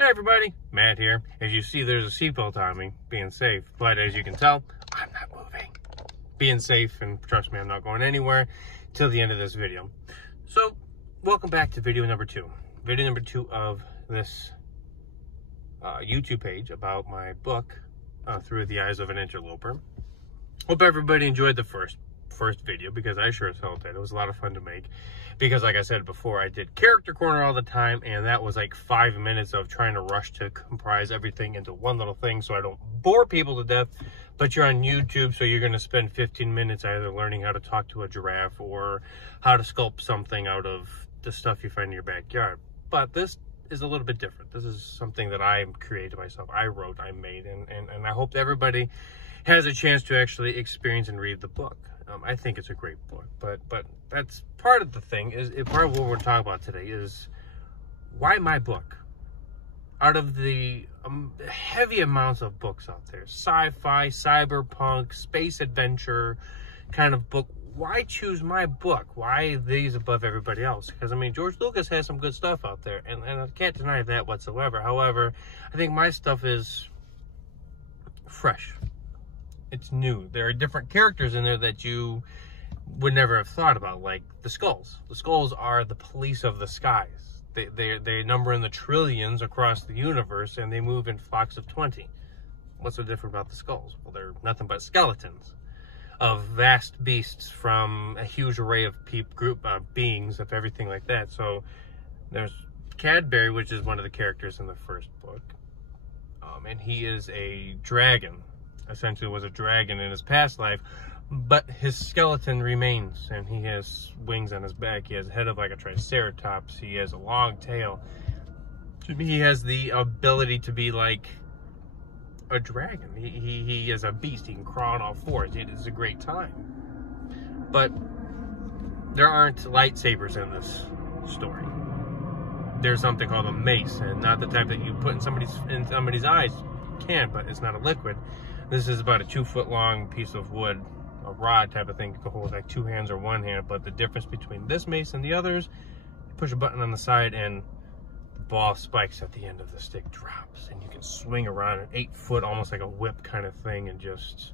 Hey everybody, Matt here. As you see, there's a seatbelt on me, being safe. But as you can tell, I'm not moving. Being safe, and trust me, I'm not going anywhere till the end of this video. So, welcome back to video number 2. Video number 2 of this YouTube page about my book, Through the Eyes of an Interloper. Hope everybody enjoyed the first video, because I sure as hell did. It was a lot of fun to make, because like I said before, I did character corner all the time, and that was like 5 minutes of trying to rush to comprise everything into one little thing so I don't bore people to death. But you're on YouTube, so you're going to spend 15 minutes either learning how to talk to a giraffe or how to sculpt something out of the stuff you find in your backyard. But this is a little bit different. This is something that I created myself. I wrote, I made, and I hope everybody has a chance to actually experience and read the book. I think it's a great book, but that's part of the thing. Part of what we're talking about today is why my book? Out of the heavy amounts of books out there, sci-fi, cyberpunk, space adventure kind of book, why choose my book? Why these above everybody else? Because, I mean, George Lucas has some good stuff out there, and I can't deny that whatsoever. However, I think my stuff is fresh. It's new. There are different characters in there that you would never have thought about, like the skulls. The skulls are the police of the skies. They number in the trillions across the universe, and they move in flocks of 20. What's so different about the skulls? Well, they're nothing but skeletons of vast beasts from a huge array of beings, of everything like that. So there's Cadbury, which is one of the characters in the first book, and he is a dragon. Essentially was a dragon in his past life, but his skeleton remains, and he has wings on his back. He has a head of like a triceratops. He has a long tail. To me, he has the ability to be like a dragon. He is a beast. He can crawl on all fours. It is a great time. But there aren't lightsabers in this story. There's something called a mace, and not the type that you put in somebody's eyes. You can, but it's not a liquid. This is about a 2-foot long piece of wood, a rod type of thing. You can hold like 2 hands or 1 hand, but the difference between this mace and the others, you push a button on the side and the ball spikes at the end of the stick drops, and you can swing around an 8-foot, almost like a whip kind of thing, and just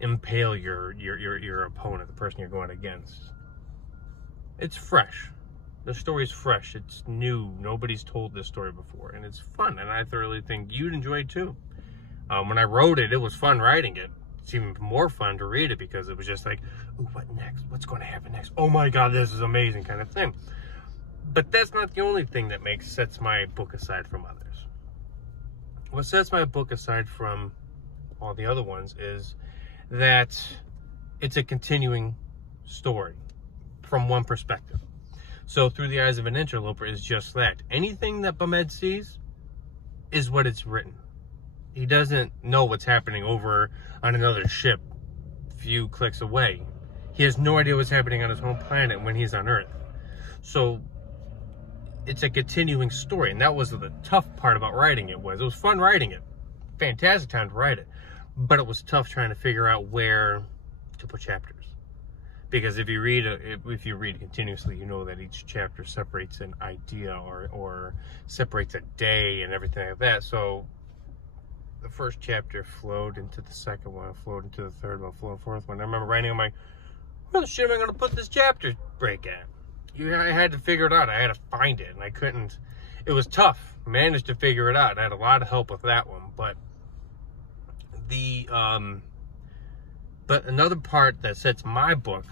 impale your opponent, the person you're going against. It's fresh. The story's fresh. It's new. Nobody's told this story before, and it's fun, and I thoroughly think you'd enjoy it too. When I wrote it, it was fun writing it. It's even more fun to read it, because it was just like, ooh, what next? What's going to happen next? Oh my God, this is amazing kind of thing. But that's not the only thing that sets my book aside from others. What sets my book aside from all the other ones is that it's a continuing story from one perspective. So Through the Eyes of an Interloper is just that. Anything that Bamed sees is what it's written. He doesn't know what's happening over on another ship a few clicks away. He has no idea what's happening on his home planet when he's on Earth. So it's a continuing story, and that was the tough part about writing it. It was fun writing it. Fantastic time to write it. But it was tough trying to figure out where to put chapters. Because if you read continuously, you know that each chapter separates an idea or separates a day and everything like that. So the first chapter flowed into the second one, flowed into the third one, flowed into the fourth one. I remember writing, I'm like, where the shit am I going to put this chapter break at? I had to figure it out. I had to find it, and I couldn't. It was tough. I managed to figure it out. I had a lot of help with that one. But but another part that sets my book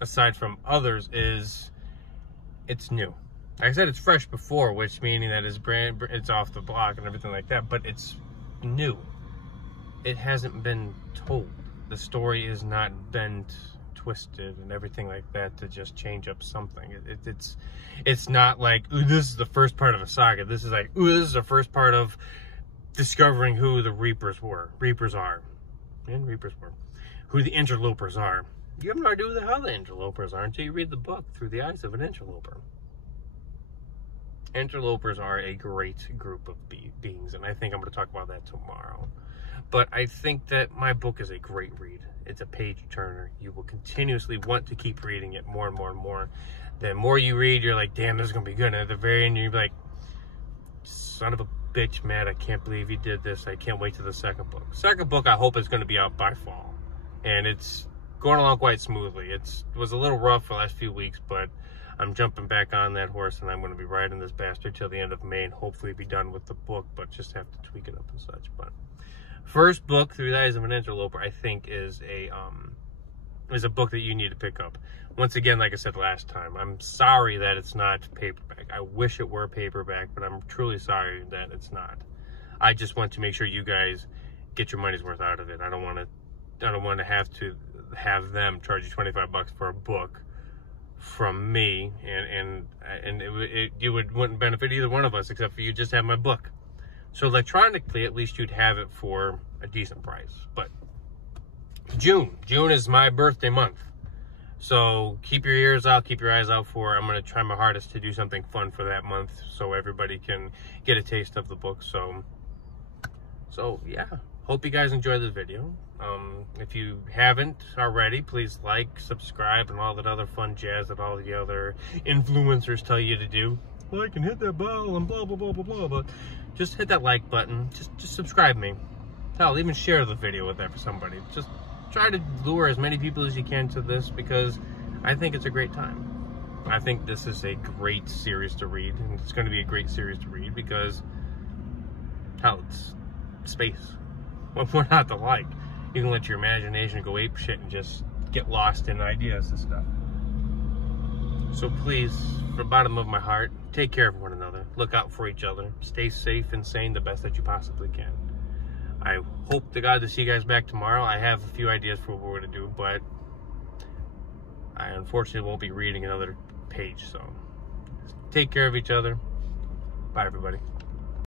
aside from others is it's new. Like I said, it's fresh before, which meaning that it's off the block and everything like that, but it's new. It hasn't been told. The story is not bent, twisted, and everything like that to just change up something. It's not like, ooh, this is the first part of a saga. This is like, ooh, this is the first part of discovering who the Reapers are, who the Interlopers are. You have no idea who the hell the Interlopers are until you read the book Through the Eyes of an Interloper. Interlopers are a great group of beings, and I think I'm going to talk about that tomorrow. But I think that my book is a great read. It's a page turner. You will continuously want to keep reading it more and more and more. The more you read, you're like, damn, this is going to be good. And at the very end, you're like, son of a bitch, Matt, I can't believe you did this. I can't wait to the second book. Second book, I hope is going to be out by fall. And it's going along quite smoothly. It was a little rough for the last few weeks, but I'm jumping back on that horse, and I'm going to be riding this bastard till the end of May and hopefully be done with the book, but just have to tweak it up and such. But first book, Through the Eyes of an Interloper, I think is a book that you need to pick up. Once again, like I said last time, I'm sorry that it's not paperback. I wish it were paperback, but I'm truly sorry that it's not. I just want to make sure you guys get your money's worth out of it. I don't want to have them charge you $25 for a book from me, and it wouldn't benefit either one of us except for you just have my book. So electronically, at least you'd have it for a decent price. But June is my birthday month, so keep your ears out, keep your eyes out for it. I'm going to try my hardest to do something fun for that month so everybody can get a taste of the book. So yeah, hope you guys enjoyed this video. If you haven't already, please like, subscribe, and all that other fun jazz that all the other influencers tell you to do. Like and hit that bell and blah, blah, blah, blah, blah. But just hit that like button. Just subscribe me. Hell, even share the video with that for somebody. Just try to lure as many people as you can to this, because I think it's a great time. I think this is a great series to read, and it's going to be a great series to read because, hell, it's space. What not to like? You can let your imagination go ape shit and just get lost in ideas and stuff. So please, from the bottom of my heart, take care of one another. Look out for each other. Stay safe and sane the best that you possibly can. I hope to God to see you guys back tomorrow. I have a few ideas for what we're going to do, but I unfortunately won't be reading another page. So take care of each other. Bye, everybody.